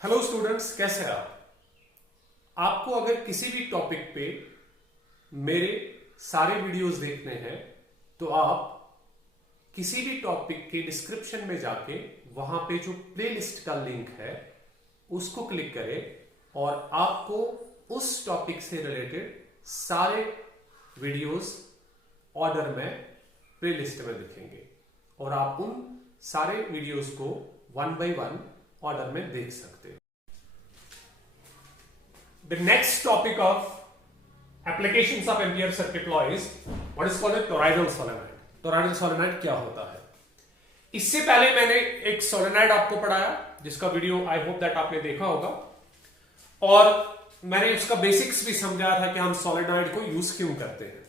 Hello students, कैसे हैं आप? आपको अगर किसी भी टॉपिक पे मेरे सारे वीडियोस देखने हैं तो आप किसी भी टॉपिक के डिस्क्रिप्शन में जाके वहां पे जो प्लेलिस्ट का लिंक है उसको क्लिक करें और आपको उस टॉपिक से रिलेटेड सारे वीडियोस ऑर्डर में प्लेलिस्ट में दिखेंगे और आप उन सारे वीडियोस को वन बाय वन ऑर्डर में देख सकते हो। The next topic of applications of ampere circuit law is what is called a toroidal solenoid. Toroidal solenoid क्या होता है? इससे पहले मैंने एक सोलेनॉइड आपको पढ़ाया जिसका वीडियो आई होप दैट आपने देखा होगा और मैंने उसका बेसिक्स भी समझाया था कि हम सोलेनॉइड को यूज क्यों करते हैं,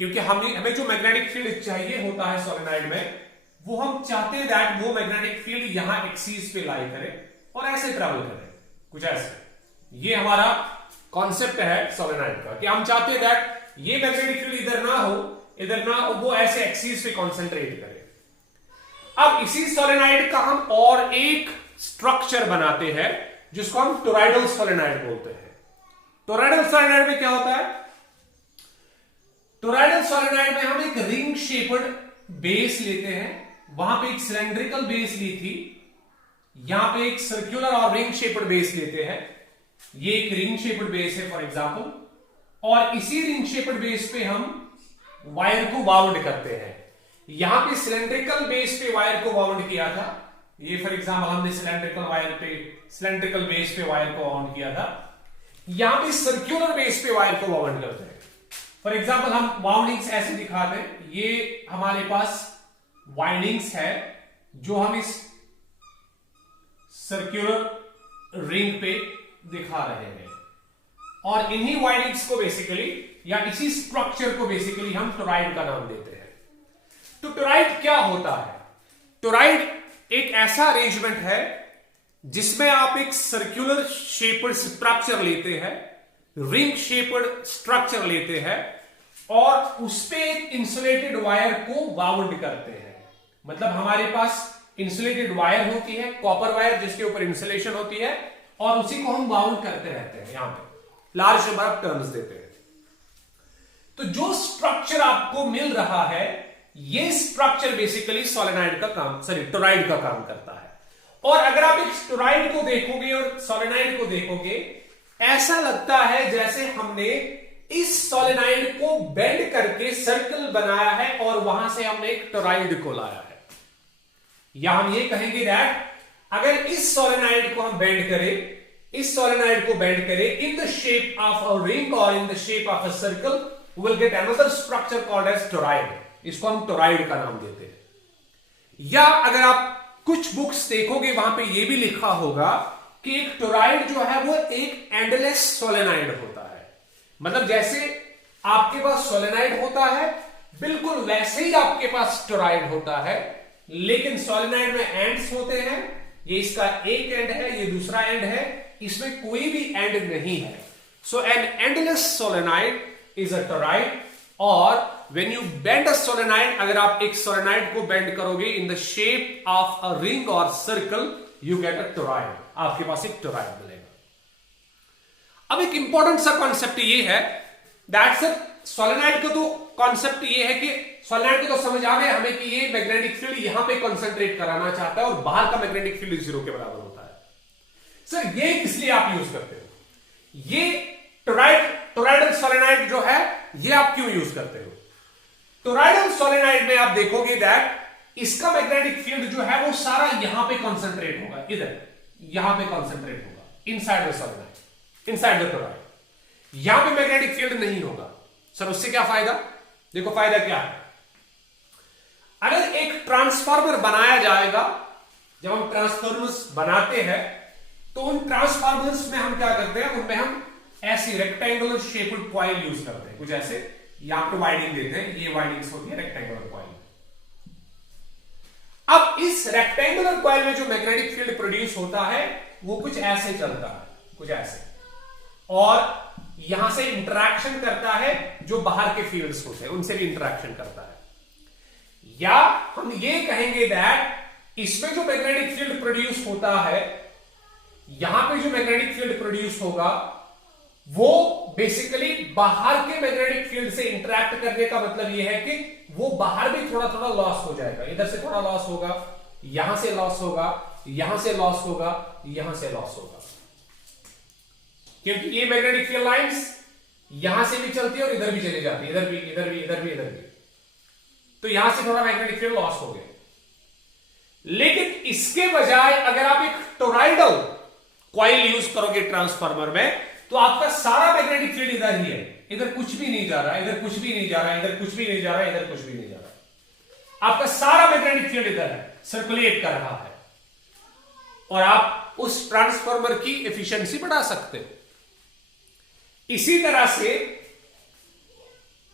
क्योंकि हमें जो मैग्नेटिक फील्ड चाहिए होता है सोलेनॉइड में वो हम चाहते हैं दैट वो मैग्नेटिक फील्ड यहां एक्सीस पे लाई करे और ऐसे ट्रेवल करे, कुछ ऐसे। ये हमारा कॉन्सेप्ट है सोलेनॉइड का कि हम चाहते हैं दैट ये मैग्नेटिक फील्ड इधर ना हो, वो ऐसे एक्सीस पे कॉन्सेंट्रेट करे। अब इसी सोलेनॉइड का हम और एक स्ट्रक्चर बनाते हैं जिसको हम टोरॉइडल सोलेनॉइड बोलते हैं। टोरॉइडल सोलेनॉइड में क्या होता है? टोरॉइडल सोलेनॉइड में हम एक रिंग शेप्ड बेस लेते हैं, वहां पे एक सिलेंड्रिकल बेस ली थी, यहां पे एक सर्कुलर और रिंग शेप्ड बेस लेते हैं। ये एक रिंग शेप्ड बेस है फॉर एग्जांपल, और इसी रिंग शेप्ड बेस पे हम वायर को बाउंड करते हैं। यहां पे सिलेंड्रिकल बेस पे वायर को बाउंड किया था, ये फॉर एग्जांपल हमने सिलेंड्रिकल बेस पे वायर को बाउंड किया था। यहां पे सर्कुलर बेस पे वायर को बाउंड करते हैं। फॉर एग्जांपल हम बाउंडिंग्स ऐसे दिखाते हैं, ये हमारे पास वाइंडिंग्स है जो हम इस सर्कुलर रिंग पे दिखा रहे हैं, और इन्हीं वाइंडिंग्स को बेसिकली या इसी स्ट्रक्चर को बेसिकली हम टोरॉइड का नाम देते हैं। तो टोरॉइड क्या होता है? टोरॉइड एक ऐसा अरेंजमेंट है जिसमें आप एक सर्कुलर शेप्ड स्ट्रक्चर लेते हैं, रिंग शेप्ड स्ट्रक्चर लेते हैं और उस पे एक इंसुलेटेड वायर को बाउंड करते हैं। मतलब हमारे पास इंसुलेटेड वायर होती है, कॉपर वायर जिसके ऊपर इंसुलेशन होती है, और उसी को हम बाउंड करते रहते हैं, यहां पे लार्ज नंबर ऑफ टर्न्स देते हैं। तो जो स्ट्रक्चर आपको मिल रहा है ये स्ट्रक्चर बेसिकली सोलेनॉइड का काम टोरॉइड का काम करता है। और अगर आप इस टोरॉइड को देखोगे और सोलेनॉइड को देखोगे, ऐसा लगता है जैसे हमने इस सोलेनॉइड को बेंड करके सर्कल बनाया है और वहां से हमने एक टोरॉइड को लाया है। या हम ये कहेंगे दैट अगर इस सोलेनॉइड को हम बेंड करें, इस सोलेनॉइड को बेंड करें in the shape of a ring और in the shape of a circle, we will get another structure called as toroid. इसको हम टोरॉइड का नाम देते हैं। या अगर आप कुछ बुक्स देखोगे वहां पे ये भी लिखा होगा कि एक टोरॉइड जो है वो एक एंडलेस सोलेनॉइड होता है। मतलब जैसे आपके पास सोलेनॉइड होता है बिल्कुल वैसे ही आपके पास टोरॉइड होता है, लेकिन सोलेनॉइड में एंड्स होते हैं। ये इसका एक एंड है, ये दूसरा एंड है, इसमें कोई भी एंड नहीं है। So an endless solenoid is a toroid. और when you bend a solenoid, अगर आप एक सोलेनॉइड को बेंड करोगे in the shape of a ring और circle, you get a toroid. आपके पास एक टोरॉइड मिलेगा। अब एक इंपॉर्टेंट सा कॉन्सेप्ट ये है दैट्स सोलेनॉइड का तो कॉन्सेप्ट ये है कि सोलेनॉइड को तो समझ आ गया हमें कि ये मैग्नेटिक फील्ड यहां पे कंसंट्रेट कराना चाहता है और बाहर का मैग्नेटिक फील्ड 0 के बराबर होता है। सर ये किस लिए आप यूज करते हो? ये टोरॉइडल सोलेनॉइड जो है ये आप क्यों यूज करते हो? टोरॉइडल सोलेनॉइड में आप देखोगे दैट इसका मैग्नेटिक फील्ड जो है वो सारा यहां पे कंसंट्रेट होगा, इधर यहां पे कंसंट्रेट होगा, inside the solenoid, inside the toroid. यहां पे मैग्नेटिक फील्ड नहीं होगा। सर उससे क्या फायदा? देखो फायदा क्या है। अगर एक ट्रांसफार्मर बनाया जाएगा, जब हम ट्रांसफार्मर्स बनाते हैं तो उन ट्रांसफार्मर्स में हम क्या करते हैं, उनमें हम ऐसी रेक्टेंगुलर शेप्ड कॉइल यूज करते हैं, कुछ ऐसे यहां पे वाइंडिंग देते हैं, ये वाइंडिंग्स होती है रेक्टेंगुलर कॉइल। अब इस रेक्टेंगुलर कॉइल में जो मैग्नेटिक फील्ड प्रोड्यूस होता है वो कुछ ऐसे चलता है, कुछ ऐसे, और यहां से इंटरेक्शन करता है जो बाहर के फील्ड्स होते हैं उनसे भी इंटरेक्शन करता है। या हम ये कहेंगे दैट इसमें जो मैग्नेटिक फील्ड प्रोड्यूस होता है यहां पे जो मैग्नेटिक फील्ड प्रोड्यूस होगा वो बेसिकली बाहर के मैग्नेटिक फील्ड से इंटरैक्ट करने का मतलब ये है कि वो बाहर भी थोड़ा थोड़ा लॉस हो जाएगा। इधर से थोड़ा लॉस होगा, यहां से लॉस होगा, यहां से लॉस होगा, यहां से लॉस होगा, क्योंकि ये मैग्नेटिक फील्ड लाइंस यहां से भी चलती है और इधर भी चली जाती है, इधर भी, इधर भी, इधर भी, इधर भी। तो यहां से थोड़ा मैग्नेटिक फील्ड लॉस हो गया। लेकिन इसके बजाय अगर आप एक टोरॉइडल कॉइल यूज करोगे ट्रांसफार्मर में, तो आपका सारा मैग्नेटिक फील्ड इधर ही है, इधर कुछ भी नहीं जा रहा, इधर कुछ भी नहीं जा रहा, इधर कुछ भी नहीं जा रहा, इधर कुछ भी नहीं जा रहा। आपका सारा मैग्नेटिक फील्ड इधर है, सर्कुलेट कर रहा है, और आप उस ट्रांसफार्मर की एफिशिएंसी बढ़ा सकते हो। इसी तरह से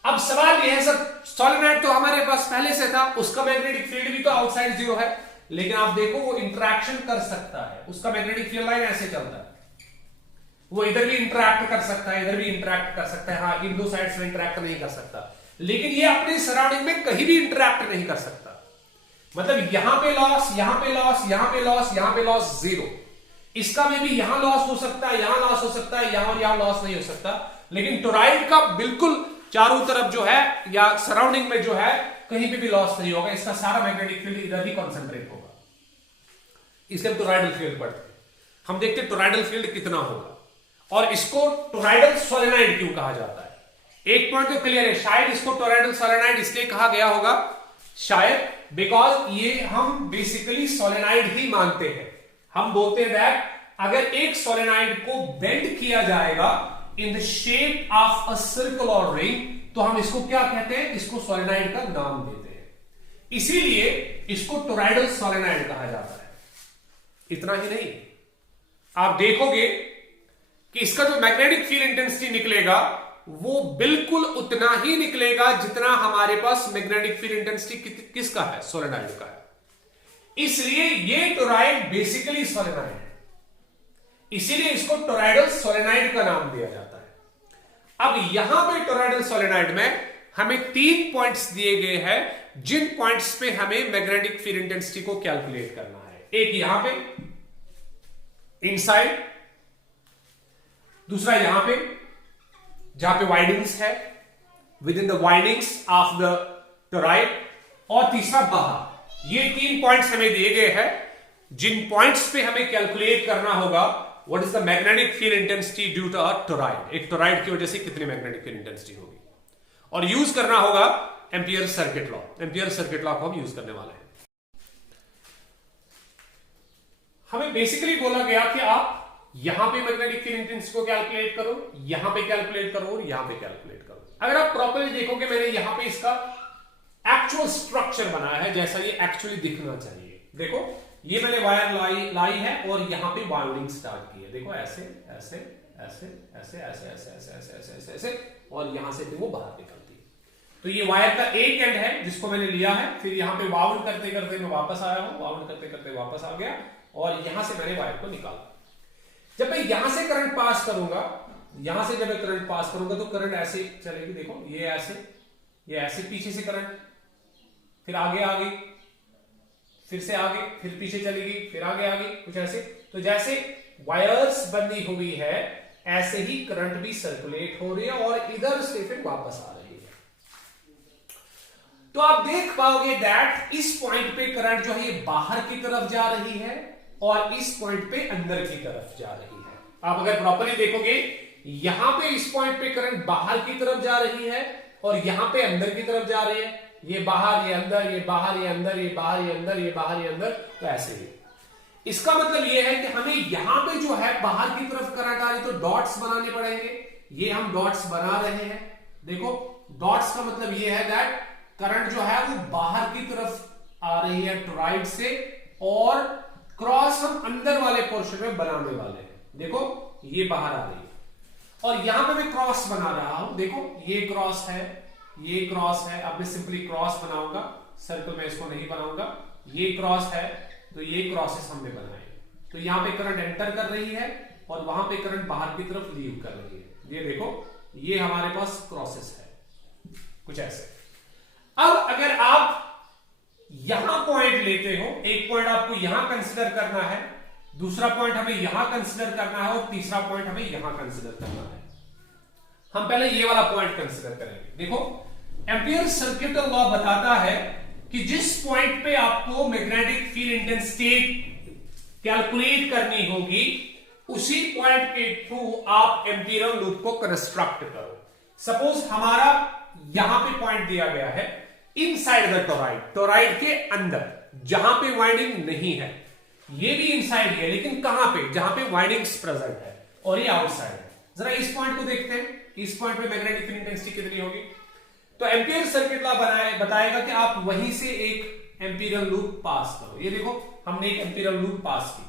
अब सवाल यह है सर, सोलेनॉइड तो हमारे पास पहले से था, उसका मैग्नेटिक फील्ड भी तो आउटसाइड जीरो है, लेकिन आप देखो वो इंटरैक्शन कर सकता है, उसका मैग्नेटिक फील्ड लाइन ऐसे चलता है, वो इधर भी इंटरैक्ट कर सकता है, इधर भी इंटरैक्ट कर सकता है। हाँ, इन दो साइड्स में इंटरैक्ट नहीं कर सकता, लेकिन ये अपने सराउंडिंग में कहीं भी इंटरैक्ट नहीं कर सकता। मतलब यहां पे लॉस, यहां पे लॉस, यहां पे लॉस, यहां पे लॉस, जीरो। इसका में भी यहां लॉस हो सकता है, यहां लॉस हो सकता है, यहां और यहां लॉस नहीं हो सकता। लेकिन टोरॉइड का बिल्कुल चारों तरफ जो है या सराउंडिंग में जो है कहीं पे भी लॉस नहीं होगा, इसका सारा मैग्नेटिक फील्ड इधर ही कॉन्सेंट्रेट होगा। इसलिए टोरॉइडल फील्ड पढ़ते हैं, हम देखते हैं टोरॉइडल फील्ड कितना होगा, और इसको टोरॉइडल सोलेनॉइड क्यों कहा जाता है। एक पॉइंट तो क्लियर है, शायद इसको टोरॉइडल सोलेनॉइड इसलिए कहा गया होगा, शायद बिकॉज ये हम बेसिकली सोलेनॉइड ही मानते हैं। हम बोलते हैं दैट अगर एक सोलेनॉइड को बेंड किया जाएगा इन the shape of a circle और रिंग, तो हम इसको क्या कहते हैं, इसको सोलेनॉइड का नाम देते हैं, इसीलिए इसको टोरॉइडल सोलेनॉइड कहा जाता है। इतना ही नहीं, आप देखोगे कि इसका जो मैग्नेटिक फील्ड इंटेंसिटी निकलेगा वो बिल्कुल उतना ही निकलेगा जितना हमारे पास मैग्नेटिक फील्ड इंटेंसिटी किसका है, सोलेनॉइड का है। इसलिए ये टोरॉइड बेसिकली सोलेनॉइड है, इसीलिए इसको टोरॉइडल सोलेनॉइड का नाम दिया जाता है। अब यहां पे टोरॉइडल सोलेनॉइड में हमें 3 पॉइंट्स दिए गए हैं, जिन पॉइंट्स पे हमें मैग्नेटिक फील्ड इंटेंसिटी को कैलकुलेट करना है। एक यहां पे इनसाइड, दूसरा यहां पे जहां पे वाइंडिंग्स है, with in the windings of the toroid, और तीसरा बाहर। ये 3 पॉइंट्स हमें दिए गए हैं, जिन पॉइंट्स पे हमें कैलकुलेट करना होगा what is the magnetic field intensity due to a toroid. एक टोरॉइड की वजह से कितनी मैग्नेटिक फील्ड इंटेंसिटी होगी, और यूज करना होगा ampere circuit law. Ampere circuit law को हम यूज करने वाले हैं। हमें बेसिकली बोला गया कि आप यहां पे मैग्नेटिक फील्ड इंटेंसिटी को कैलकुलेट करो, यहां पे कैलकुलेट करो और यहां पे कैलकुलेट करो। अगर आप प्रॉपर्ली देखोगे, मैंने यहां पे इसका एक्चुअल स्ट्रक्चर बनाया है जैसा ये एक्चुअली दिखना चाहिए। देखो, ये मैंने वायर लाई है और यहां पे वाइंडिंग स्टार्ट की है। देखो ऐसे ऐसे ऐसे ऐसे ऐसे ऐसे ऐसे ऐसे ऐसे ऐसे ऐसे, और यहां से फिर वो बाहर निकलती है। तो ये वायर का एक एंड है जिसको मैंने लिया है, फिर यहां पे वाउंड करते करते मैं वापस आया हूं, वाउंड करते करते वापस आ गया, और यहां से मैंने वायर को निकाला। जब मैं यहां से करंट पास करूंगा, यहां से जब मैं करंट पास करूंगा तो करंट ऐसे चलेगी। देखो ये ऐसे पीछे से करंट, फिर आगे आ गई, फिर से आगे, फिर पीछे चलेगी, फिर आगे आ गई, कुछ ऐसे। तो जैसे वायर्स बंधी हुई है ऐसे ही करंट भी सर्कुलेट हो रही है और इधर से फिर वापस आ रही है। तो आप देख पाओगे दैट इस पॉइंट पे करंट जो है ये बाहर की तरफ जा रही है और इस पॉइंट पे अंदर की तरफ जा रही है। आप अगर प्रॉपर्ली देखोगे, यहां पे इस पॉइंट पे करंट बाहर की तरफ जा रही है और यहां पे अंदर की तरफ जा रही है। ये बाहर, ये अंदर, ये बाहर, ये अंदर, ये बाहर, ये अंदर, ये बाहर, ये अंदर, तो ऐसे ही। इसका मतलब ये है कि हमें यहां पे जो है बाहर की तरफ करंट आ रही, तो डॉट्स बनाने पड़ेंगे। ये हम डॉट्स बना रहे हैं। देखो, डॉट्स का मतलब ये है दैट करंट जो है वो बाहर की तरफ आ रही है टोरॉइड से, और क्रॉस हम अंदर वाले पोर्शन में बनाने वाले हैं। देखो, ये बाहर आ रही है और यहां पे मैं क्रॉस बना रहा हूं। देखो, ये क्रॉस है, ये क्रॉस है। अब मैं सिंपली क्रॉस बनाऊंगा, सर्कल में इसको नहीं बनाऊंगा। ये क्रॉस है, तो ये क्रॉसेस हमने बनाए। तो यहां पे करंट एंटर कर रही है और वहां पे करंट बाहर की तरफ लीव कर रही है। ये देखो, ये हमारे पास क्रॉसेस है, कुछ ऐसे। अब अगर आप यहां पॉइंट लेते हो, एक पॉइंट आपको यहां कंसिडर करना है, दूसरा पॉइंट हमें यहां कंसिडर करना है और तीसरा पॉइंट हमें यहां कंसिडर करना है। हम पहले ये वाला पॉइंट कंसिडर करेंगे। देखो, एम्पियर सर्किट लॉ बताता है कि जिस पॉइंट पे आपको मैग्नेटिक फील्ड इंटेंसिटी कैलकुलेट करनी होगी, उसी पॉइंट के थ्रू आप एम्पिरियल लूप को कंस्ट्रक्ट करो। सपोज हमारा यहां पे पॉइंट दिया गया है इनसाइड द टोराइड, टोराइड के अंदर जहां पे वाइंडिंग नहीं है। ये भी इनसाइड है, लेकिन कहां पे? जहां पे वाइंडिंग्स प्रेजेंट है, और ये आउटसाइड है। जरा इस पॉइंट को देखते हैं, इस पॉइंट पे मैग्नेटिक फील्ड इंटेंसिटी कितनी होगी। तो एम्पियर सर्किट लॉ बताएगा कि आप वहीं से एक एम्पिरियल लूप पास करो। ये देखो, हमने एक एम्पिरियल लूप पास की,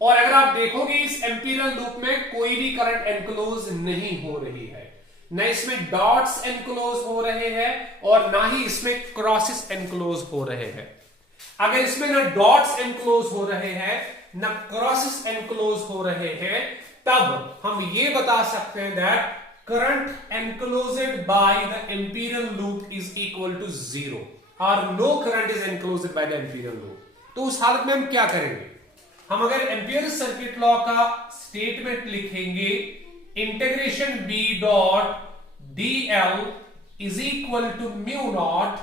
और अगर आप देखोगे इस एम्पिरियल लूप में कोई भी करंट एनक्लोज नहीं हो रही है, न इसमें डॉट्स एनक्लोज हो रहे हैं और ना ही इसमें क्रॉसेस एनक्लोज हो रहे हैं। अगर इसमें ना डॉट्स एनक्लोज हो रहे हैं ना क्रॉसेस एनक्लोज हो रहे हैं, तब हम ये बता सकते हैं that current enclosed by the Amperian loop is equal to 0 और no current is enclosed by the Amperian loop. तो उस हालत में हम क्या करेंगे? हम अगर एम्पियर सर्किट लॉ का स्टेटमेंट लिखेंगे, integration B dot dl is equal to mu naught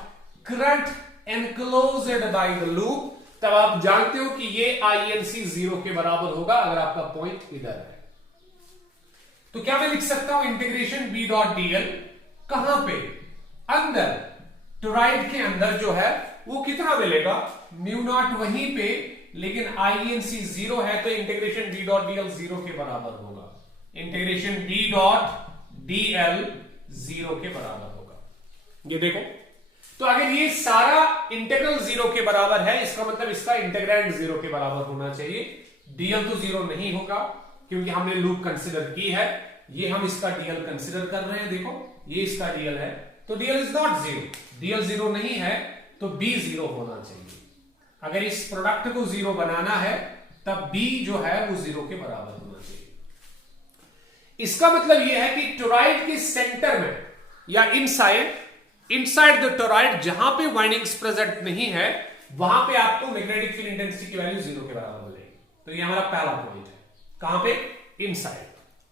current enclosed by the loop, तब आप जानते हो कि ये INC 0 के बराबर होगा अगर आपका पॉइंट इधर है। तो क्या मैं लिख सकता हूं इंटीग्रेशन B डॉट dl कहां पे? अंदर, टोराइड के अंदर जो है वो कितना मिलेगा? म्यू नॉट वहीं पे, लेकिन INC 0 है तो इंटीग्रेशन B डॉट dl 0 के बराबर होगा। इंटीग्रेशन B डॉट dl 0 के बराबर होगा। ये देखो, तो अगर ये सारा इंटीग्रल 0 के बराबर है, इसका मतलब इसका इंटीग्रैंड 0 के बराबर होना चाहिए। dl तो 0 नहीं होगा क्योंकि हमने लूप कंसिडर की है। ये हम इसका dl कंसिडर कर रहे हैं। देखो, ये इसका dl है, तो dl इज नॉट 0, dl 0 नहीं है तो b 0 होना चाहिए। अगर इस प्रोडक्ट को 0 बनाना है तब b जो है वो 0 के बराबर होना चाहिए। इसका मतलब यह है कि टोराइड के सेंटर में या इनसाइड द टोराइड जहां पे वाइंडिंग्स प्रेजेंट नहीं है, वहां पे आपको मैग्नेटिक फील्ड इंटेंसिटी की वैल्यू 0 के बराबर मिलेगी। तो ये हमारा पहला पॉइंट है। कहां पे? इनसाइड।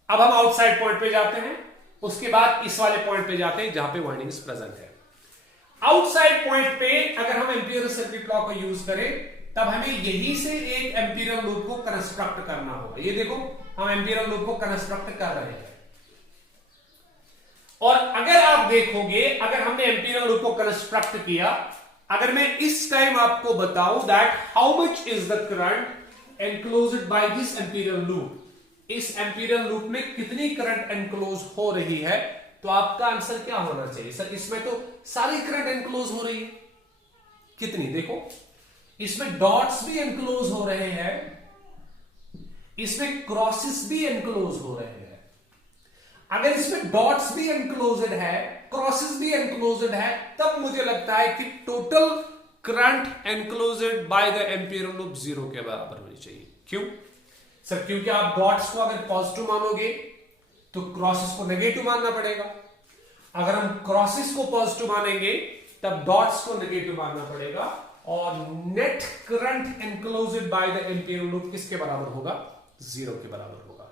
अब हम आउटसाइड पॉइंट पे जाते हैं, उसके बाद इस वाले पॉइंट पे जाते हैं जहां पे वाइंडिंग्स प्रेजेंट है। आउटसाइड पॉइंट पे अगर हम एम्पियर सर्किट लॉ को यूज करें, तब हमें यहीं से एक एम्पिरियल लूप को कंस्ट्रक्ट करना होगा। ये देखो, हम एम्पिरियल लूप को कंस्ट्रक्ट कर रहे हैं, और अगर आप देखोगे, अगर हमने एम्पिरियल लूप को कंस्ट्रक्ट किया, अगर मैं इस टाइम आपको बताऊं that how much is the current enclosed by this imperial loop, इस एम्पिरियल लूप में कितनी करंट एनक्लोज हो रही है, तो आपका आंसर क्या होना चाहिए? सर इसमें तो सारी करंट एनक्लोज हो रही है। कितनी? देखो, इसमें डॉट्स भी एनक्लोज हो रहे हैं, इसमें क्रॉसेस भी एनक्लोज हो रहे हैं। अगर इसमें डॉट्स भी एनक्लोज्ड है, क्रॉसेस भी एनक्लोज्ड है, तब मुझे लगता है कि total current enclosed by the Amperian loop 0 के बराबर होनी चाहिए। क्यों? सर क्योंकि आप डॉट्स को अगर पॉजिटिव मानोगे तो क्रॉसेस को नेगेटिव मानना पड़ेगा। अगर हम क्रॉसेस को पॉजिटिव मानेंगे तब डॉट्स को नेगेटिव मानना पड़ेगा, और net current enclosed by the Amperian loop किसके बराबर होगा? 0 के बराबर होगा।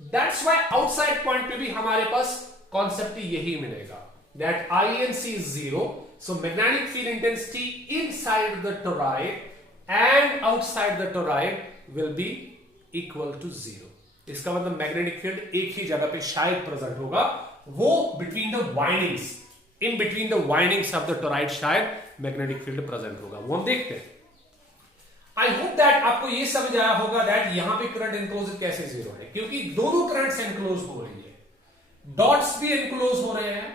दैट्स व्हाई आउटसाइड पॉइंट पे भी हमारे पास कॉन्सेप्ट यही मिलेगा, that INC is 0, so magnetic field intensity inside the toroid and outside the toroid will be equal to 0. इसका मतलब मैग्नेटिक फील्ड एक ही जगह पे शायद प्रेजेंट होगा, वो between the windings, in between the windings of the toroid शायद magnetic field present होगा। वो हम देखते हैं। आई होप दैट आपको ये समझ आया होगा दैट यहां पे करंट एनक्लोज कैसे 0 है, क्योंकि दोनों करंट्स एनक्लोज हो रही है, डॉट्स भी एनक्लोज हो रहे हैं,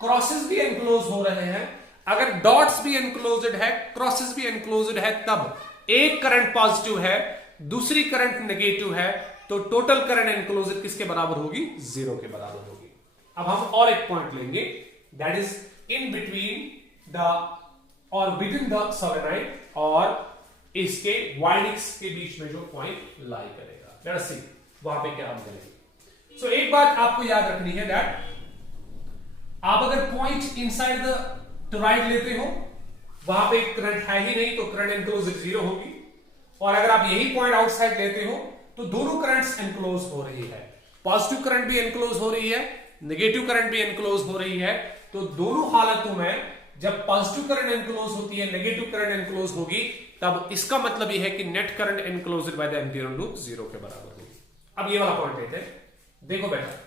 क्रॉसेस भी एनक्लोज हो रहे हैं। अगर डॉट्स भी एनक्लोज्ड है, क्रॉसेस भी एनक्लोज्ड है, तब एक करंट पॉजिटिव है, दूसरी करंट नेगेटिव है, तो टोटल करंट एनक्लोज्ड किसके बराबर होगी? 0 के बराबर होगी। अब हम और एक पॉइंट लेंगे, that is in between the और बिटवीन द सोलेनॉइड और इसके वाइंडिंग्स के बीच में जो पॉइंट लाई करेगा। लेट्स सी वहां पे क्या हम करेंगे। सो एक बात आपको याद रखनी है दैट आप अगर पॉइंट इनसाइड द टोराइड लेते हो, वहां पे करंट है ही नहीं, तो करंट एनक्लोज्ड 0 होगी। और अगर आप यही पॉइंट आउटसाइड लेते हो तो दोनों करंट्स एनक्लोज हो रही है, पॉजिटिव करंट भी एनक्लोज हो रही है, नेगेटिव करंट भी एनक्लोज हो रही है। तो दोनों हालतों में जब पॉजिटिव करंट एनक्लोज होती है, नेगेटिव करंट एनक्लोज होगी, तब इसका मतलब यह है कि net current enclosed by the ampere loop 0 के बराबर होगी। अब ये वाला पॉइंट लेते हैं, देखो बेटा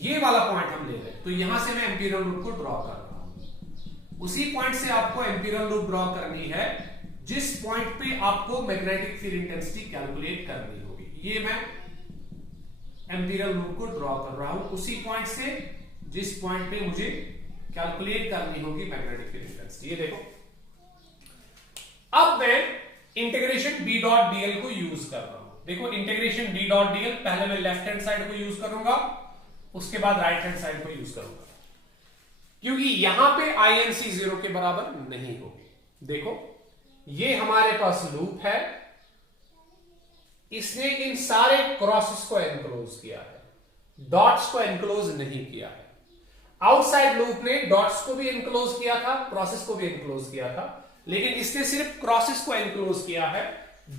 ये वाला पॉइंट हम ले रहे हैं, तो यहां से मैं एम्पिरियल लूप को ड्रॉ कर रहा हूं। उसी पॉइंट से आपको एम्पिरियल लूप ड्रॉ करनी है जिस पॉइंट पे आपको मैग्नेटिक फील्ड इंटेंसिटी कैलकुलेट करनी होगी। ये मैं एम्पिरियल लूप को ड्रॉ कर रहा हूं उसी पॉइंट से जिस पॉइंट पे मुझे कैलकुलेट करनी होगी मैग्नेटिक फील्ड इंटेंसिटी। ये देखो, अब मैं इंटीग्रेशन b डॉट dl को यूज कर रहा हूं। देखो इंटीग्रेशन b डॉट dl, पहले मैं लेफ्ट हैंड साइड को यूज करूंगा, उसके बाद राइट हैंड साइड को यूज करूंगा, क्योंकि यहां पे INC 0 के बराबर नहीं होगी। देखो ये हमारे पास लूप है, इसने इन सारे क्रॉसेस को एनक्लोज किया है, डॉट्स को एनक्लोज नहीं किया है। आउटसाइड लूप ने डॉट्स को भी एनक्लोज किया था, क्रॉसेस को भी एनक्लोज किया था, लेकिन इसने सिर्फ क्रॉसेस को एनक्लोज किया है,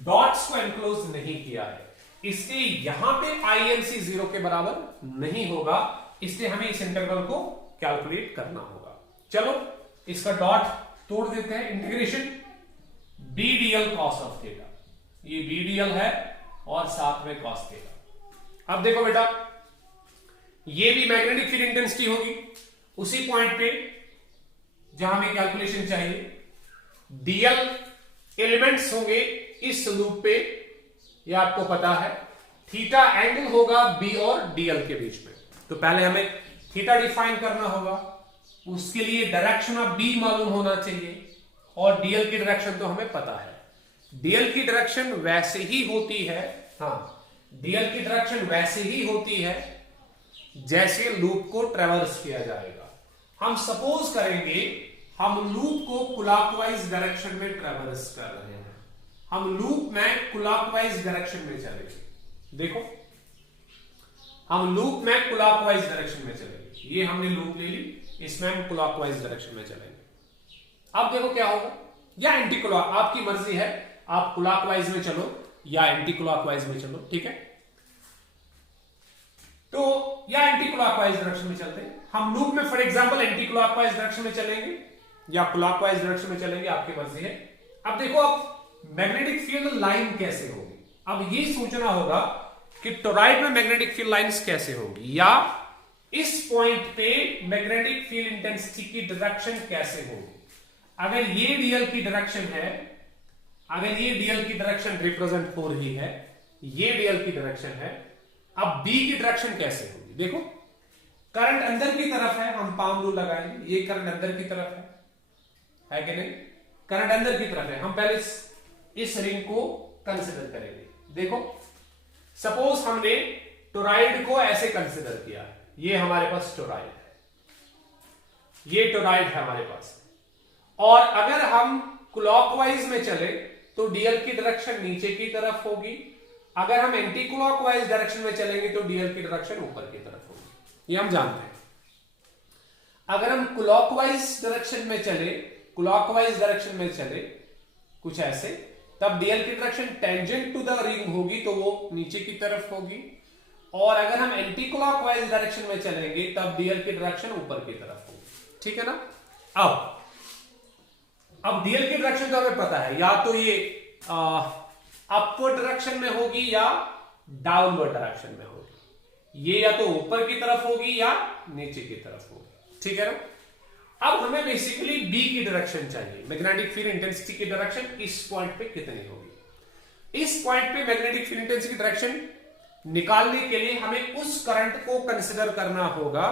डॉट्स को एनक्लोज नहीं किया है। इसलिए यहां पे INC 0 के बराबर नहीं होगा, इसलिए हमें इस इंटीग्रल को कैलकुलेट करना होगा। चलो इसका डॉट तोड़ देते हैं, integration b dl cos of theta, ये b dl है और साथ में cos थीटा। अब देखो बेटा ये भी मैग्नेटिक फील्ड इंटेंसिटी होगी उसी पॉइंट पे जहां हमें कैलकुलेशन चाहिए। dl एलिमेंट्स होंगे इस लूप पे, ये आपको पता है। थीटा एंगल होगा b और dl के बीच में, तो पहले हमें थीटा डिफाइन करना होगा, उसके लिए डायरेक्शन ऑफ b मालूम होना चाहिए और dl की डायरेक्शन तो हमें पता है। dl की डायरेक्शन वैसे ही होती है, हाँ dl की डायरेक्शन वैसे ही होती है जैसे लूप को ट्रेवर्स किया जाएगा। हम सपोज करेंगे हम लूप को क्लॉकवाइज डायरेक्शन में ट्रेवर्स कर रहे हैं, हम लूप में क्लॉकवाइज डायरेक्शन में चलेंगे। देखो हम लूप में क्लॉकवाइज डायरेक्शन में चलेंगे, ये हमने लूप ले ली, इसमें हम क्लॉकवाइज डायरेक्शन में चलेंगे। अब देखो क्या होगा, या एंटी क्लॉक, आपकी मर्जी है, आप क्लॉकवाइज में चलो या एंटी क्लॉकवाइज में चलो, ठीक है। तो या एंटी क्लॉकवाइज डायरेक्शन में चलते हैं हम लूप में, for example anti clockwise direction में चलेंगे या क्लॉकवाइज डायरेक्शन में चलेंगे, आपकी मर्जी है। अब देखो अब मैग्नेटिक फील्ड लाइन कैसे होगी, अब ये सोचना होगा कि टोरॉइड में मैग्नेटिक फील्ड लाइंस कैसे होगी, या इस पॉइंट पे मैग्नेटिक फील्ड इंटेंसिटी की डायरेक्शन कैसे होगी। अगर ये dl की डायरेक्शन है, अगर ये dl की डायरेक्शन रिप्रेजेंट हो रही है, ये dl की डायरेक्शन है, अब b की डायरेक्शन कैसे होगी। देखो करंट अंदर की तरफ है, हम पाम रूल लगाएंगे, ये करंट अंदर की तरफ है कि नहीं, करंट अंदर की तरफ है। हम पहले इस रिंग को कंसिडर करेंगे। देखो सपोज हमने टोरॉइड को ऐसे कंसिडर किया, ये हमारे पास टोरॉइड है, ये टोरॉइड है हमारे पास, और अगर हम क्लॉकवाइज में चले तो dl की डायरेक्शन नीचे की तरफ होगी, अगर हम एंटी क्लॉकवाइज डायरेक्शन में चलेंगे तो dl की डायरेक्शन ऊपर की तरफ होगी, ये हम जानते हैं। अगर हम क्लॉकवाइज डायरेक्शन में चले, क्लॉकवाइज डायरेक्शन में चले कुछ ऐसे, तब dl की direction tangent to the ring होगी, तो वो नीचे की तरफ होगी, और अगर हम एंटी क्लॉकवाइज डायरेक्शन में चलेंगे तब dl की डायरेक्शन ऊपर की तरफ होगी, ठीक है ना। अब dl की डायरेक्शन तो हमें पता है, या तो ये अपवर्ड डायरेक्शन में होगी या डाउनवर्ड डायरेक्शन में होगी, ये या तो ऊपर की तरफ होगी या नीचे की तरफ होगी, ठीक है ना। अब हमें बेसिकली b की डायरेक्शन चाहिए, मैग्नेटिक फील्ड इंटेंसिटी की डायरेक्शन इस पॉइंट पे कितनी होगी। इस पॉइंट पे मैग्नेटिक फील्ड इंटेंसिटी की डायरेक्शन निकालने के लिए हमें उस करंट को कंसिडर करना होगा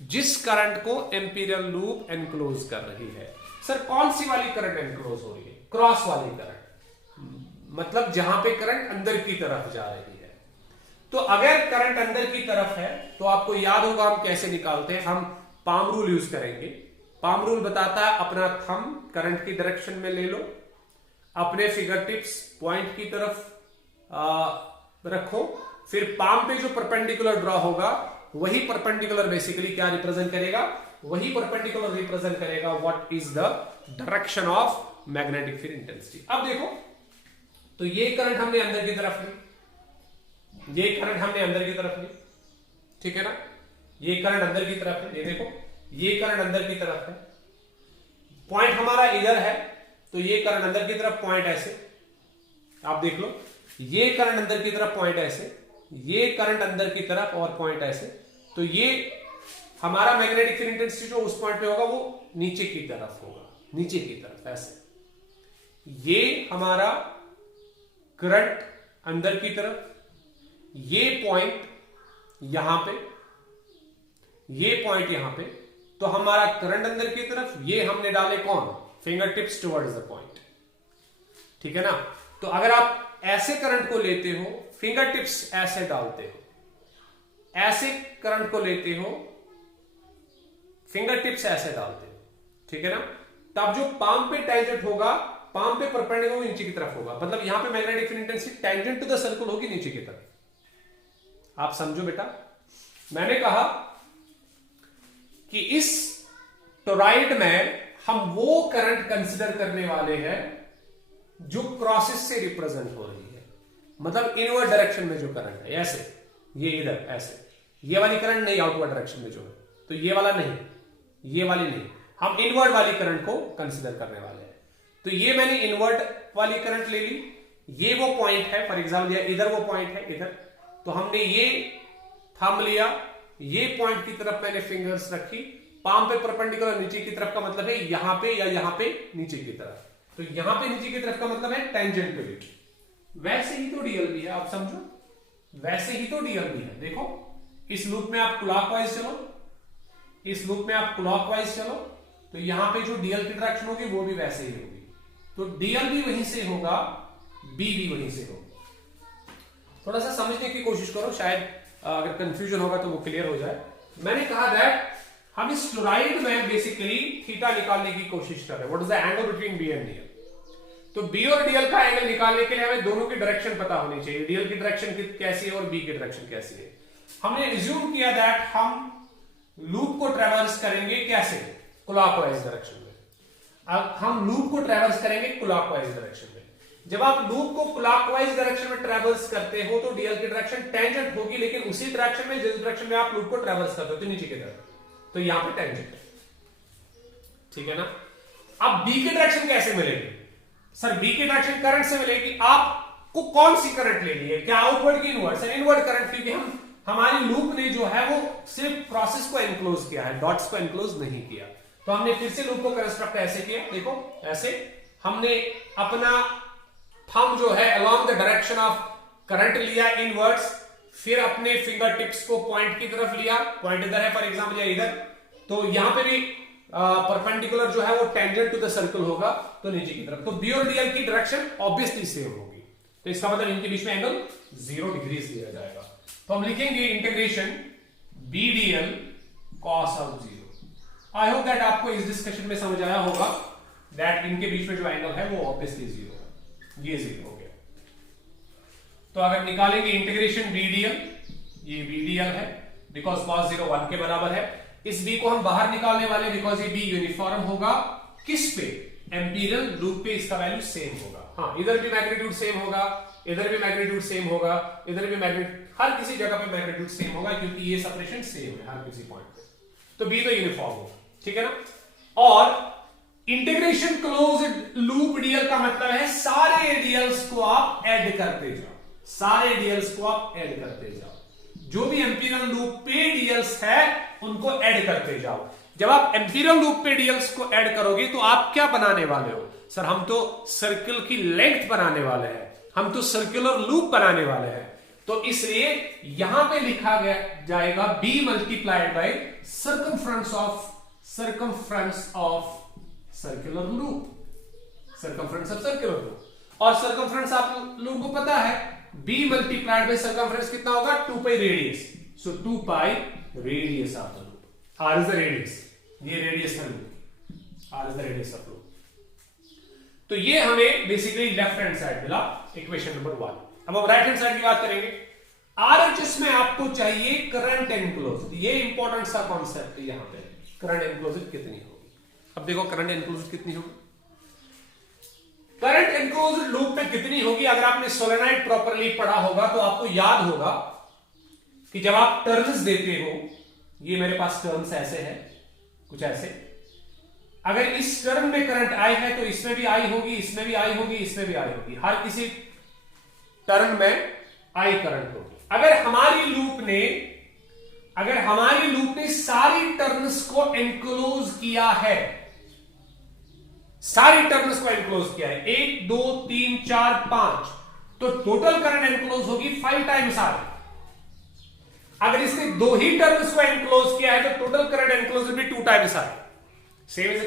जिस करंट को एम्पीरियल लूप एनक्लोज कर रही है। सर कौन सी वाली करंट एनक्लोज हो रही है, क्रॉस वाली करंट, मतलब जहां पे करंट अंदर की तरफ जा रही है। तो अगर करंट अंदर की तरफ है तो आपको याद होगा हम कैसे निकालते हैं, हम पाम रूल यूज करेंगे। पाम रूल बताता है अपना थंब करंट की डायरेक्शन में ले लो, अपने फिंगर टिप्स पॉइंट की तरफ रखो, फिर पाम पे जो परपेंडिकुलर ड्रॉ होगा वही परपेंडिकुलर बेसिकली क्या रिप्रेजेंट करेगा, वही परपेंडिकुलर रिप्रेजेंट करेगा what is the direction of magnetic field intensity. अब देखो तो ये करंट हमने अंदर की तरफ ली, ये करंट हमने अंदर की तरफ ली, ठीक है ना, ये करंट अंदर की तरफ है, ये देखो ये करंट अंदर की तरफ है, पॉइंट हमारा इधर है, तो ये करंट अंदर की तरफ, पॉइंट ऐसे, आप देख लो, ये करंट अंदर की तरफ, पॉइंट ऐसे, ये करंट अंदर की तरफ और पॉइंट ऐसे, तो ये हमारा मैग्नेटिक फील्ड इंटेंसिटी जो उस पॉइंट पे होगा वो नीचे की तरफ होगा, नीचे की तरफ ऐसे, ये हमारा करंट अंदर की तरफ, ये पॉइंट यहां पे, ये पॉइंट यहां पे, तो हमारा करंट अंदर की तरफ, ये हमने डाले कौन, finger tips towards the point, ठीक है ना। तो अगर आप ऐसे करंट को लेते हो, फिंगर टिप्स ऐसे डालते हो, ऐसे करंट को लेते हो, फिंगर टिप्स ऐसे डालते हो, ठीक है ना, तब जो पाम पे टेंजेंट होगा, पाम पे परपेंडिकुलर नीचे की तरफ होगा, मतलब यहां पे magnetic field intensity tangent to the circle होगी नीचे की तरफ। आप समझो बेटा, मैंने कहा कि इस टोरॉइड में हम वो करंट कंसिडर करने वाले हैं जो क्रॉसेस से रिप्रेजेंट हो रही है, मतलब इनवर्ड डायरेक्शन में जो करंट है, ऐसे, ये इधर ऐसे, ये वाली करंट नहीं आउटवर्ड डायरेक्शन में जो है, तो ये वाला नहीं, ये वाली नहीं, हम इनवर्ड वाली करंट को कंसिडर करने वाले हैं। तो ये मैंने इनवर्ड वाली करंट ले ली, ये वो पॉइंट है, फॉर एग्जाम्पल इधर वो पॉइंट है इधर, तो हमने ये थंब लिया, ये पॉइंट की तरफ मैंने फिंगर्स रखी, पाम पे परपेंडिकुलर नीचे की तरफ का मतलब है यहां पे या यहां पे नीचे की तरफ, तो यहां पे नीचे की तरफ का मतलब है टेंजेंट टू इट। वैसे ही तो डीएल भी है, आप समझो, वैसे ही तो डीएल भी है। देखो इस लूप में आप क्लॉकवाइज चलो, इस लूप में आप क्लॉकवाइज चलो, तो यहां पे जो डीएल की डायरेक्शन होगी वो भी वैसे ही होगी, तो डीएल भी वहीं से होगा, बी भी वहीं से होगा। थोड़ा सा समझने की कोशिश करो, शायद अगर कंफ्यूजन होगा तो वो क्लियर हो जाए। मैंने कहा दैट हम इस टोरॉइड में बेसिकली थीटा निकालने की कोशिश कर रहे हैं, what is the angle between B and dl. तो बी और डीएल का एंगल निकालने के लिए हमें दोनों की डायरेक्शन पता होनी चाहिए, डीएल की डायरेक्शन कैसी है और बी की डायरेक्शन कैसी है। हमने एज्यूम किया दैट हम लूप को ट्रैवर्स करेंगे कैसे, क्लॉकवाइज डायरेक्शन में। अब हम लूप को ट्रैवर्स करेंगे क्लॉकवाइज डायरेक्शन में। जब आप लूप को क्लॉकवाइज डायरेक्शन में ट्रैवर्स करते हो तो डीएल की डायरेक्शन टेंजेंट होगी, लेकिन उसी डायरेक्शन में जिस डायरेक्शन में आप लूप को ट्रैवर्स करते हो, तो नीचे की तरफ, तो यहां पे टेंजेंट है, ठीक है ना। अब बी की डायरेक्शन कैसे मिलेगी सर, बी की डायरेक्शन करंट से मिलेगी। आपको कौन सी करंट लेनी है, क्या आउटवर्ड की इनवर्ड से, इनवर्ड करंट, क्योंकि हमारी लूप ने जो है वो सिर्फ क्रॉसेस को एनक्लोज किया है, डॉट्स को एनक्लोज नहीं किया। तो हमने फिर से लूप को कंस्ट्रक्ट ऐसे किया, देखो ऐसे, हमने अपना थंब जो है along the direction of current लिया इनवर्ड्स, फिर अपने फिंगर टिप्स को पॉइंट की तरफ लिया, पॉइंट इधर है फॉर एग्जांपल या इधर, तो यहां पे भी परपेंडिकुलर जो है वो टेंजेंट टू द सर्कल होगा, तो नीचे की तरफ, तो बी और डीएल की डायरेक्शन ऑब्वियसली सेम होगी, तो इसका मतलब इनके बीच में एंगल 0 डिग्री दिया जाएगा। तो हम लिखेंगे integration B dl cos of 0। I hope that आपको इस डिस्कशन में समझ आया होगा दैट इनके बीच में जो एंगल है वो ऑब्वियसली 0 है, ये 0 हो गया। तो अगर निकालेंगे इंटीग्रेशन बी डीएल, ये बी डीएल है बिकॉज cos 0 1 के बराबर है। इस b को हम बाहर निकालने वाले बिकॉज ये b यूनिफॉर्म होगा किस पे, एम्पीरियल लूप पे इसका वैल्यू सेम होगा। हाँ, इधर भी मैग्नीट्यूड सेम होगा, इधर भी मैग्नीट्यूड सेम होगा, इधर भी मैग्नीट्यूड, हर किसी जगह पे मैग्नीट्यूड सेम होगा क्योंकि ये सेपरेशन सेम है हर किसी पॉइंट पे, तो b तो यूनिफॉर्म होगा, ठीक है ना। और इंटीग्रेशन क्लोज्ड लूप डीएल का मतलब है सारे डीएल्स को आप ऐड करते जाओ, सारे डीएल्स को आप ऐड करते जाओ, जो भी एम्पीरियल लूप पे डीएल्स है उनको ऐड करते जाओ। जब आप एम्पीरियल लूप पे डीएल्स को ऐड करोगे तो आप क्या बनाने वाले हो सर, हम तो सर्कल की लेंथ बनाने वाले हैं, हम तो सर्कुलर लूप बनाने वाले हैं, तो इसलिए यहां पे लिखा गया जाएगा b multiplied by circumference of circular loop, circumference of circular loop. और सर्कमफ्रेंस आप लोगों को पता है b मल्टीप्लाइड बाय सर्कमफ्रेंस कितना होगा, 2 पाई radius, so 2 pi radius of the loop, r is the radius, ये रेडियस है loop, r is the radius of loop. तो ये हमें बेसिकली लेफ्ट हैंड साइड मिला, इक्वेशन नंबर 1। अब हम राइट हैंड साइड की बात करेंगे। आरएचएस में आपको चाहिए करंट एनक्लोज्ड, ये इंपॉर्टेंट सा कॉन्सेप्ट है यहां पे, करंट एनक्लोज्ड कितनी होगी। अब देखो करंट एनक्लोज्ड कितनी होगी, करंट एनक्लोज्ड लूप में कितनी होगी? अगर आपने सोलेनॉइड प्रॉपरली पढ़ा होगा तो आपको याद होगा कि जब आप टर्न्स देते हो, ये मेरे पास टर्न्स ऐसे है, कुछ ऐसे, अगर इस टर्न में करंट आई है तो इसमें भी आई होगी, इसमें भी आई होगी, इसमें भी आई होगी, हर किसी टर्न में आई करंट होगी। अगर हमारी लूप ने सारी टर्न्स को एनक्लोज किया है, सारी टर्न्स को एनक्लोज किया है, 1 2 3 4 5, तो टोटल करंट एनक्लोज होगी 5 टाइम्स आर। अगर इसने 2 ही टर्न्स को एनक्लोज किया है तो total current enclose will be 2 times R. Same.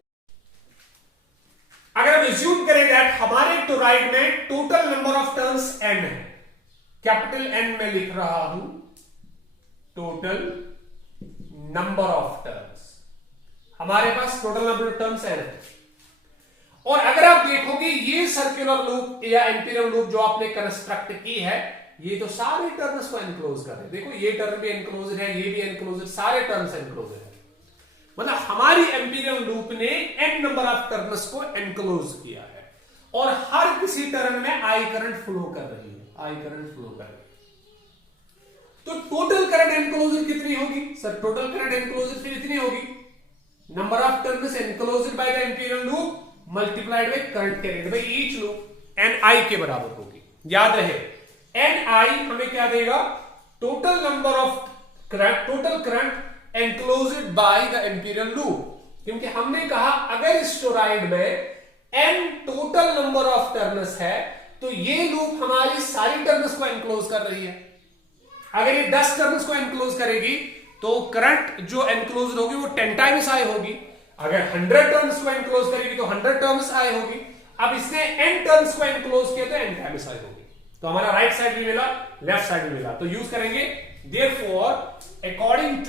अगर हम एज्यूम करें दैट हमारे टोराइड में total number of turns n है, कैपिटल N में लिख रहा हूं, टोटल नंबर ऑफ टर्न्स, हमारे पास total number of turns n है। और अगर आप देखोगे ये सर्कुलर लूप या एम्पीरियल लूप जो आपने कंस्ट्रक्ट की है, ये तो सारे टर्न्स को एनक्लोज कर रहे हैं। देखो ये टर्न भी एनक्लोज है, ये भी एनक्लोज है, सारे टर्न्स एनक्लोज है। मतलब हमारी एम्पीरियल लूप ने n नंबर ऑफ टर्न्स को एनक्लोज किया है और हर किसी टर्न में आई करंट फ्लो कर रही है, आई करंट फ्लो कर रही है। तो टोटल करंट एनक्लोजर कितनी होगी? सर टोटल करंट एनक्लोजर फिर इतनी होगी, number of turns enclosed by the Amperian loop multiplied by current carried by each loop, ni के बराबर होगी। याद रहे ni हमें क्या देगा? Total number of current, total current enclosed by the Amperian loop, क्योंकि हमने कहा अगर इस टोराइड में n total number of turns है तो ये लूप हमारी सारी टर्न्स को एनक्लोज कर रही है। अगर ये 10 टर्न्स को एनक्लोज करेगी तो करंट जो एनक्लोज होगी वो 10 टाइम्स आई होगी। अगर 100 टर्न्स को एनक्लोज करेगी तो 100 टर्न्स आई होगी। अब इसने n टर्न्स को एनक्लोज किया तो n टाइम्स आई होगी। तो हमारा राइट साइड भी मिला, लेफ्ट साइड भी मिला, तो यूज करेंगे therefore according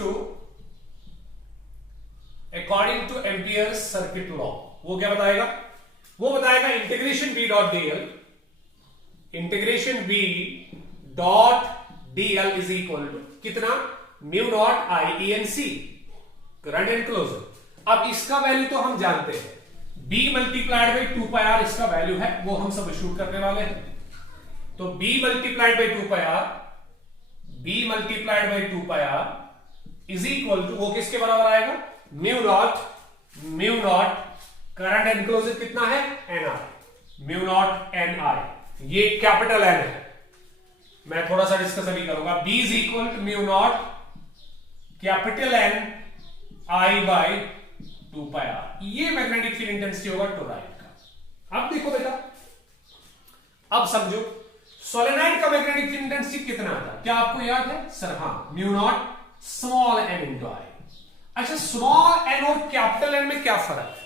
to Ampere's circuit law. वो क्या बताएगा? वो बताएगा integration b dot dl, integration b dot dl is equal to कितना? Mu naught i en c, current enclosure. अब इसका वैल्यू तो हम जानते हैं, b multiplied by 2 pi r इसका वैल्यू है, वो हम सब शूट करने वाले हैं। तो b multiplied by 2 pi r, b multiplied by 2 pi r is equal to, वो किसके बराबर आएगा? म्यू नॉट करंट एनक्लोजर कितना है? ni, म्यू नॉट ni, ये कैपिटल N है। मैं थोड़ा सा डिस्कस अभी करूंगा। b is equal to mu naught capital N I by 2 pi r, ये मैग्नेटिक फील्ड इंटेंसिटी होगा टोराइड का। अब देखो बेटा, अब समझो सोलेनॉइड का मैग्नेटिक फील्ड इंटेंसिटी कितना था? क्या आपको याद है? सर हाँ, mu naught small n into I. अच्छा, स्मॉल n और कैपिटल N में क्या फर्क है?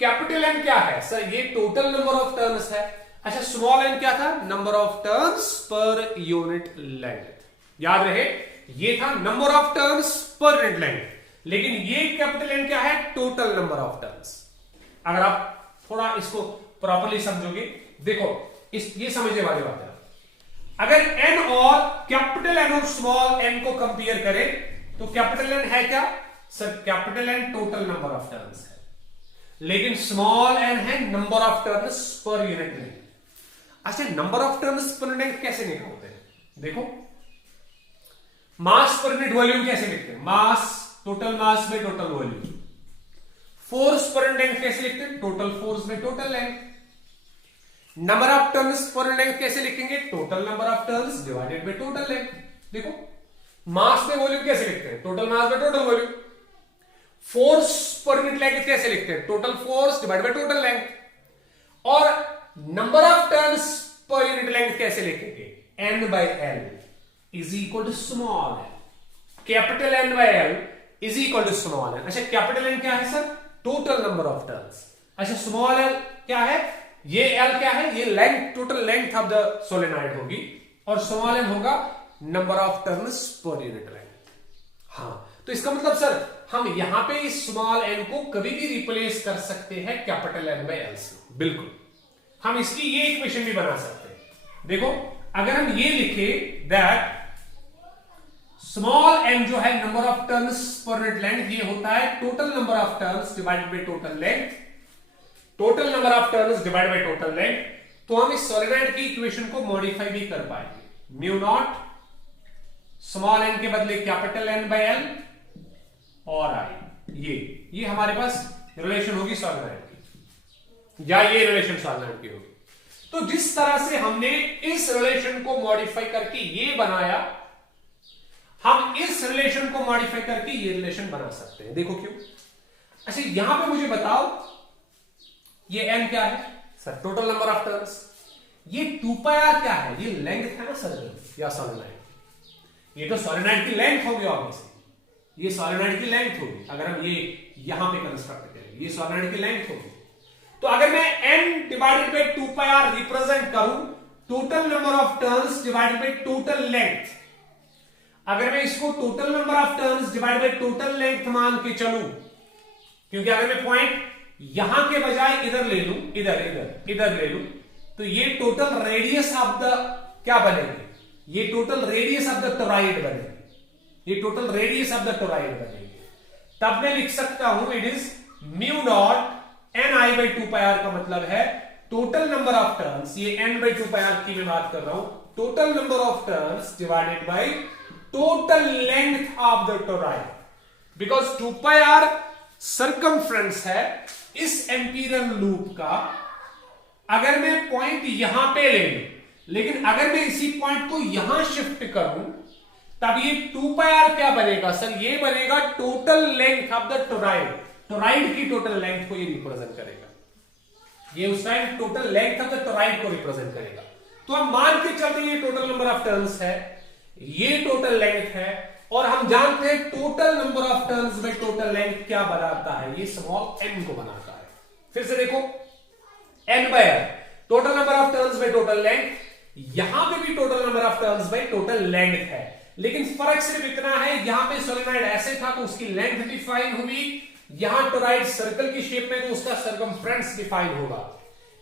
कैपिटल N क्या है? सर ये टोटल नंबर ऑफ टर्न्स है। अच्छा, स्मॉल n क्या था? Number of turns per unit length. याद रहे ये था number of turns per unit length, लेकिन ये कैपिटल N क्या है? Total number of turns. अगर आप थोड़ा इसको प्रॉपर्ली समझोगे, देखो ये समझने वाली बात है। अगर n और कैपिटल N और स्मॉल n को कंपेयर करें तो कैपिटल N है क्या? Sir capital N total number of turns है, लेकिन स्मॉल n है number of turns per unit length. अच्छा, number of turns per unit कैसे निकालते हैं? देखो, मास पर यूनिट वॉल्यूम कैसे लिखते हैं? मास, टोटल मास में total volume. Force per unit length कैसे लिखते हैं? टोटल फोर्स में total length. Number of turns per length कैसे लिखेंगे? Total number of turns divided by total length. देखो, मास में वॉल्यूम कैसे लिखते हैं? Total mass by total volume. Force per unit length कैसे लिखते हैं? Total force divided by total length. और number of turns per unit length कैसे लिखेंगे? n by l is equal to small n। Capital N by l is equal to small n। अच्छा, capital N क्या है sir? Total number of turns. अच्छा, small l क्या है? ये l क्या है? ये length, total length of the solenoid होगी, और स्मॉल n होगा number of turns per unit length. हाँ, तो इसका मतलब सर हम यहां पे इस स्मॉल n को कभी भी रिप्लेस कर सकते हैं कैपिटल N बाय l से। बिल्कुल, हम इसकी ये इक्वेशन भी बना सकते हैं। देखो, अगर हम ये लिखे दैट स्मॉल n जो है number of turns per unit length, ये होता है total number of turns divided by total length. Total number of turns divide by total length, तो हम इस सोलेनॉइड की इक्वेशन को मॉडिफाई भी कर पाएंगे। म्यू नॉट स्मॉल एन के बदले कैपिटल एन बाय एल और आई, ये हमारे पास रिलेशन होगी सोलेनॉइड की, या ये रिलेशन सोलेनॉइड की होगी। तो जिस तरह से हमने इस रिलेशन को मॉडिफाई करके ये बनाया, हम इस रिलेशन को मॉडिफाई करके ये रिलेशन बना सकते हैं। देखो क्यों। अच्छा यहां पे मुझे बताओ ये n क्या है sir? Total number of turns. ये 2πr क्या है? ये लेंथ है ना सर्कल या सोलेनॉइड। ये तो सोलेनॉइड की लेंथ होगी ऑब्वियसली, ये सोलेनॉइड की लेंथ होगी। अगर हम ये यहां पे कंस्ट्रक्ट करें, ये सोलेनॉइड की लेंथ होगी। तो अगर मैं n divided by 2πr represent करूं total number of turns divided by total length, अगर मैं इसको total number of turns divide by total length मान के चलूं, क्योंकि अगर मैं पॉइंट यहां के बजाय इधर ले लूं, इधर ले लूं, तो ये टोटल रेडियस ऑफ द क्या बनेगी? ये total radius of the toroid बनेगी, ये total radius of the toroid बनेगी। तब मैं लिख सकता हूं it is mu naught ni by 2πr का मतलब है टोटल नंबर ऑफ टर्न्स, ये n बाई 2πr की मैं बात कर रहा हूं, total number of turns divided by total length of the toroid, because 2πr circumference है इस एम्पीरियल लूप का। अगर मैं पॉइंट यहां पे ले लूं, लेकिन अगर मैं इसी पॉइंट को यहां शिफ्ट करूं, तब ये 2πr क्या बनेगा सर? ये बनेगा total length of the toroid, toroid की टोटल लेंथ को ये रिप्रेजेंट करेगा, ये उस time total length of the toroid को रिप्रेजेंट करेगा। तो हम मान के चलते ये टोटल नंबर ऑफ टर्न्स है, ये टोटल लेंथ है, और हम जानते हैं total number of turns by total length क्या बनाता है? ये स्मॉल n को बनाता है। फिर से देखो n by r, total number of turns by total length, यहां पे भी total number of turns by total length है, लेकिन फर्क सिर्फ इतना है यहां पे सोलेनॉइड ऐसे था तो उसकी लेंथ डिफाइन हुई, यहां टोराइड सर्कल की शेप में तो उसका सर्कमफ्रेंस डिफाइन होगा।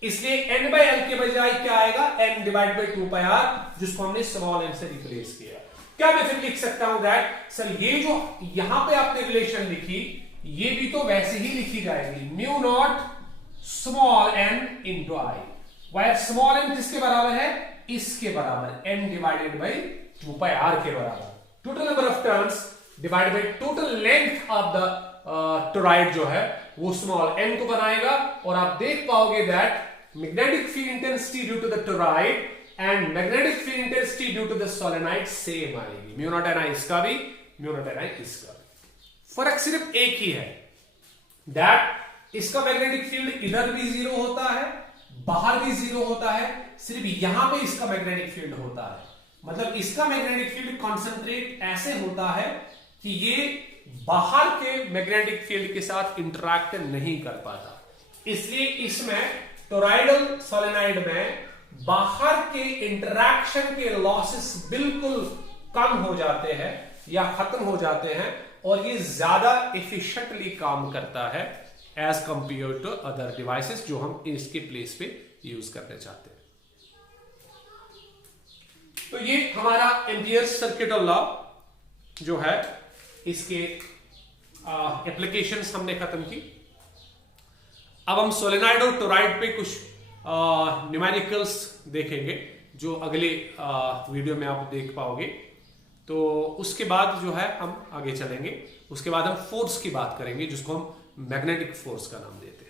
इसलिए n बाय l के बजाय क्या आएगा? n डिवाइड बाय 2πr, जिसको हमने स्मॉल n से रिप्लेस किया। क्या मैं फिर लिख सकता हूं दैट सर ये जो यहां पे आपने रिलेशन लिखी, ये भी तो वैसे ही लिखी जाएगी, mu naught small n into I. Wire small n किसके बराबर है? इसके बराबर, n डिवाइडेड बाई 2πr के बराबर। Total number of turns divide by total length of the toroid जो है वो स्मॉल n को बनाएगा, और आप देख पाओगे that magnetic field intensity due to the toroid and magnetic field intensity due to the solenoid same आएगी। म्यू नॉट ni इसका भी, म्यू नॉट ni इसका भी। फर्क सिर्फ एक ही है दैट इसका मैग्नेटिक फील्ड इधर भी जीरो होता है, बाहर भी जीरो होता है, सिर्फ यहां पे इसका मैग्नेटिक फील्ड होता है। मतलब इसका मैग्नेटिक फील्ड कॉन्सेंट्रेट ऐसे होता है कि ये बाहर के मैग्नेटिक फील्ड के साथ इंटरैक्ट नहीं कर पाता, इसलिए इसमें टोराइडल सोलेनॉइड में बाहर के इंटरैक्शन के लॉसेस बिल्कुल कम हो जाते हैं या खत्म हो जाते हैं, और ये ज्यादा एफिशिएंटली काम करता है as compare to other devices जो हम इसके प्लेस पे यूज करना चाहते हैं। तो ये हमारा एम्पियर्स सर्किट लॉ जो है, इसके एप्लीकेशंस हमने खत्म की। अब हम सोलेनॉइड और टोराइड पे कुछ न्यूमेरिकल्स देखेंगे जो अगले वीडियो में आप देख पाओगे। तो उसके बाद जो है हम आगे चलेंगे, उसके बाद हम फोर्स की बात करेंगे जिसको हम मैग्नेटिक फोर्स का नाम देते हैं।